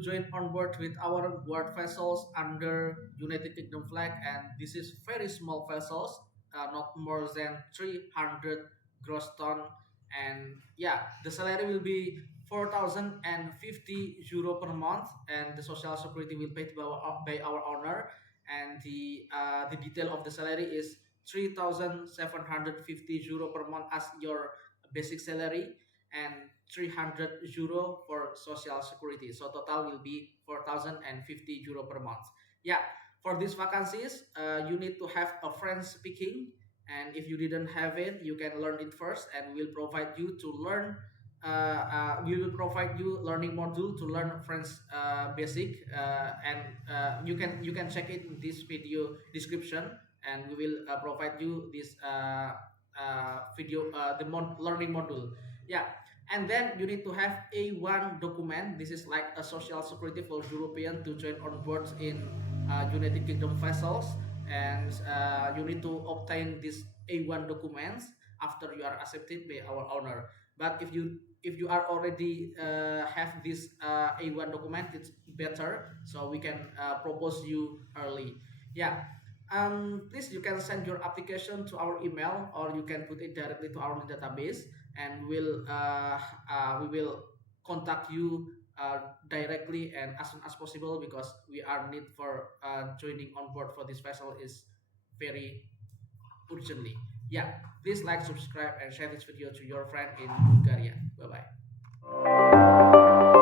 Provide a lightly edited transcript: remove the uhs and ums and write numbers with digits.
to join on board with our guard vessels under United Kingdom flag, and this is very small vessels, not more than 300 gross ton. And yeah, the salary will be 4,050 euro per month, and the social security will paid by our owner. And the detail of the salary is 3,750 euro per month as your basic salary, and 300 euro for social security. So total will be 4,050 euro per month. Yeah, for these vacancies, you need to have a French speaking. And if you didn't have it, you can learn it first, and we'll provide you to learn. We will provide you learning module to learn French basic, and you can check it in this video description, and we will provide you this video learning module. Yeah, and then you need to have A1 document. This is like a social security for European to join on board in United Kingdom vessels, and you need to obtain this A1 documents after you are accepted by our owner. But if you are already have this A1 document, it's better, so we can propose you early. Yeah. Please, you can send your application to our email, or you can put it directly to our database, and we will contact you directly and as soon as possible, because we are need for joining on board for this vessel is very urgently. Yeah, please like, subscribe, and share this video to your friend in Bulgaria. Bye bye.